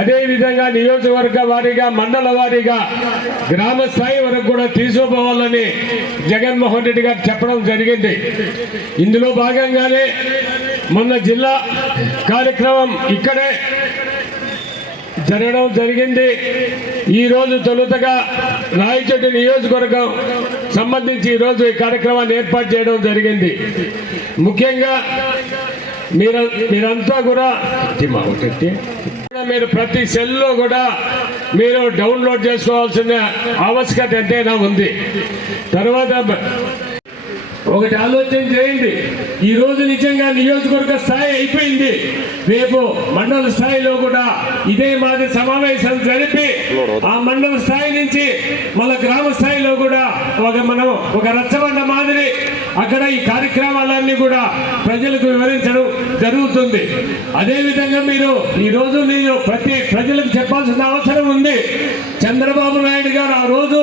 అదేవిధంగా నియోజకవర్గ వారీగా మండల వారీగా గ్రామ స్థాయి వరకు కూడా తీసుకుపోవాలని జగన్మోహన్ రెడ్డి గారు చెప్పడం జరిగింది. ఇందులో భాగంగానే మొన్న జిల్లా కార్యక్రమం ఇక్కడే జరగడం జరిగింది. ఈరోజు తొలుతగా రాయచోటి నియోజకవర్గం సంబంధించి ఈరోజు ఈ కార్యక్రమాన్ని ఏర్పాటు చేయడం జరిగింది. ముఖ్యంగా మీరు మీరంతా కూడా మీరు ప్రతి సెల్లో కూడా మీరు డౌన్లోడ్ చేసుకోవాల్సిన ఆవశ్యకత ఎంతైనా ఉంది. తర్వాత ఒకటి ఆలోచన చేయండి. ఈ రోజు నిజంగా నియోజకవర్గ స్థాయి అయిపోయింది. రేపు మండల స్థాయిలో కూడా ఇదే మాదిరి సమావేశం జరిపి ఆ మండల స్థాయి నుంచి మళ్ళా గ్రామ స్థాయిలో కూడా ఒక మనం ఒక రచ్చబండ మాదిరి అక్కడ ఈ కార్యక్రమాలన్నీ కూడా ప్రజలకు వివరించడం జరుగుతుంది. అదేవిధంగా మీరు ఈ రోజు మీరు ప్రతి ప్రజలకు చెప్పాల్సిన అవసరం ఉంది. చంద్రబాబు నాయుడు గారు ఆ రోజు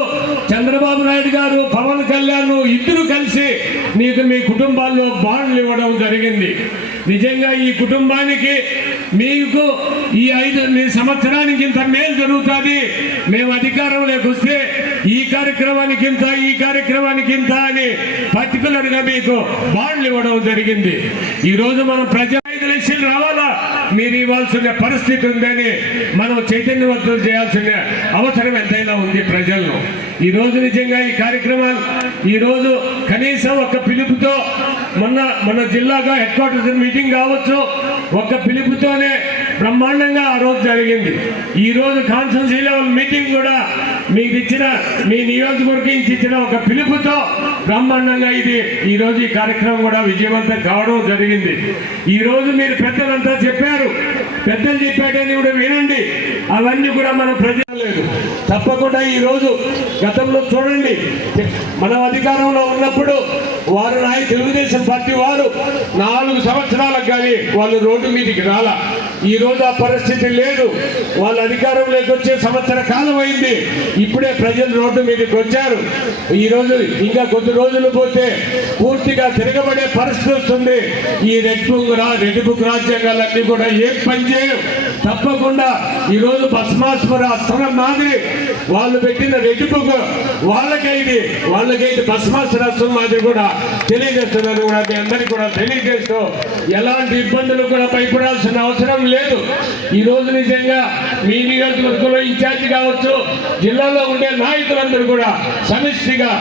చంద్రబాబు నాయుడు గారు పవన్ కళ్యాణ్ ఇద్దరు కలిసి నీకు మీ కుటుంబాల్లో బాండ్లు ఇవ్వడం జరిగింది. నిజంగా ఈ కుటుంబానికి మీకు ఈ ఐదు మీ సంవత్సరానికి ఇంత మేలు జరుగుతుంది. మేము అధికారంలోకి వస్తే ఈ కార్యక్రమానికి ఇంత ఈ కార్యక్రమానికి ఇంత అని పర్టికులర్గా మీకు బాండ్లు ఇవ్వడం జరిగింది. ఈ రోజు మనం ప్రజా ఐదు లక్షలు రావాలా? మీరు ఇవ్వాల్సిన పరిస్థితి ఉందని మనం చైతన్యవంతులు చేయాల్సిన అవసరం ఎంతైనా ఉంది ప్రజలను ఈ రోజు నిజంగా ఈ కార్యక్రమాలు ఈ రోజు కనీసం ఒక పిలుపుతో మొన్న మన జిల్లాగా హెడ్ క్వార్టర్స్ మీటింగ్ కావచ్చు ఒక పిలుపుతోనే బ్రహ్మాండంగా ఆ రోజు జరిగింది. ఈ రోజు కాన్సన్సీ లెవెల్ మీటింగ్ కూడా మీకు ఇచ్చిన మీ నియోజకవర్గం ఇచ్చిన ఒక పిలుపుతో బ్రహ్మాండంగా ఇది ఈ రోజు ఈ కార్యక్రమం కూడా విజయవంతం కావడం జరిగింది. ఈరోజు మీరు పెద్దలంతా చెప్పారు. పెద్దలు చెప్పాడని కూడా వినండి. అవన్నీ కూడా మనం ప్రజలేదు లేదు. తప్పకుండా ఈరోజు గతంలో చూడండి. మనం అధికారంలో ఉన్నప్పుడు వారు నాయ తెలుగుదేశం పార్టీ వారు నాలుగు సంవత్సరాలకు కానీ వాళ్ళు రోడ్డు మీదకి రాలా. ఈ రోజు ఆ పరిస్థితి లేదు. వాళ్ళు అధికారంలోకి వచ్చే సంవత్సర కాలం అయింది. ఇప్పుడే ప్రజలు రోడ్డు మీదకి వచ్చారు. ఈ రోజు ఇంకా కొద్ది రోజులు పోతే పూర్తిగా తిరగబడే పరిస్థితి వస్తుంది. ఈ రెడ్ బుక్ రెడ్ బుక్ రాజ్యాంగాలన్నీ కూడా ఏం పనిచేయవు తప్పకుండా ఈరోజు రోజు భస్మాసుర అస్త్రం మాదిరి వాళ్ళు పెట్టిన రెడ్ బుక్ వాళ్ళకే ఇది. వాళ్ళకే ఇది భస్మాసుర అస్త్రం మాదిరి కూడా తెలియజేస్తున్నాను కూడా మీ అందరికీ కూడా తెలియజేస్తూ ఎలాంటి ఇబ్బందులు కూడా భయపడాల్సిన అవసరం లేదు. ఈరోజు నిజంగా మీ నియోజకవర్గంలో ఇన్ఛార్జి కావచ్చు జిల్లాలో ఉండే నాయకులందరూ కూడా సమిష్టిగా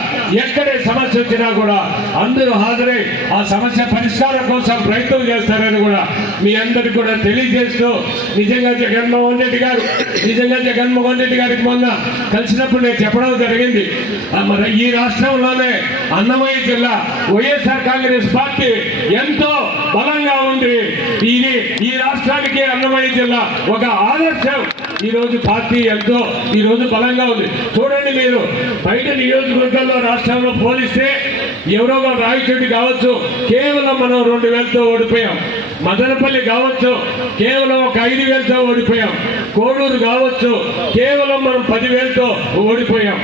ఎక్కడే సమస్య వచ్చినా కూడా అందరూ హాజరై ఆ సమస్య పరిష్కారం కోసం ప్రయత్నం చేస్తారని కూడా మీ అందరికీ కూడా తెలియజేస్తూ నిజంగా జగన్మోహన్ రెడ్డి గారు నిజంగా జగన్మోహన్ రెడ్డి గారికి మొన్న కలిసినప్పుడు నేను చెప్పడం జరిగింది. మరి ఈ రాష్ట్రంలోనే అన్నమయ్య జిల్లా వైఎస్ఆర్ కాంగ్రెస్ పార్టీ ఎంతో బలంగా ఉంది. ఇది ఈ రాష్ట్రానికి అన్నమయ్య జిల్లా ఒక ఆదర్శం. ఈ రోజు పార్టీ ఎంతో ఈ రోజు బలంగా ఉంది. చూడండి మీరు బయట నియోజకవర్గాల్లో రాష్ట్రంలో పోలిస్తే ఎవరో ఒక రాయచోటి కావచ్చు. కేవలం మనం రెండు వేలతో ఓడిపోయాం. మదనపల్లి కావచ్చు కేవలం ఒక ఐదు వేలతో ఓడిపోయాం. కోడూరు కావచ్చు కేవలం మనం పదివేలతో ఓడిపోయాం.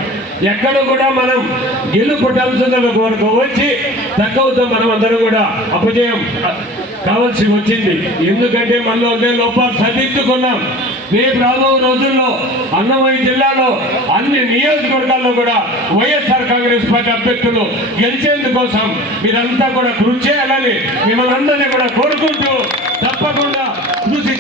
ఎక్కడ కూడా మనం గెలుపుటాల్సిన వరకు వచ్చి తక్కువతో మనం అందరం కూడా అపజయం కావాల్సి వచ్చింది. ఎందుకంటే మనలో ఉండే లోపాలు సరిదిద్దుకున్నాం. రేపు రాబో రోజుల్లో అన్నమయ్య జిల్లాలో అన్ని నియోజకవర్గాల్లో కూడా వైఎస్ఆర్ కాంగ్రెస్ పార్టీ అభ్యర్థులు గెలిచేందుకోసం మీరంతా కూడా కృషి చేయాలని మిమ్మల్ని అందరినీ కూడా కోరుకుంటూ తప్పకుండా కృషి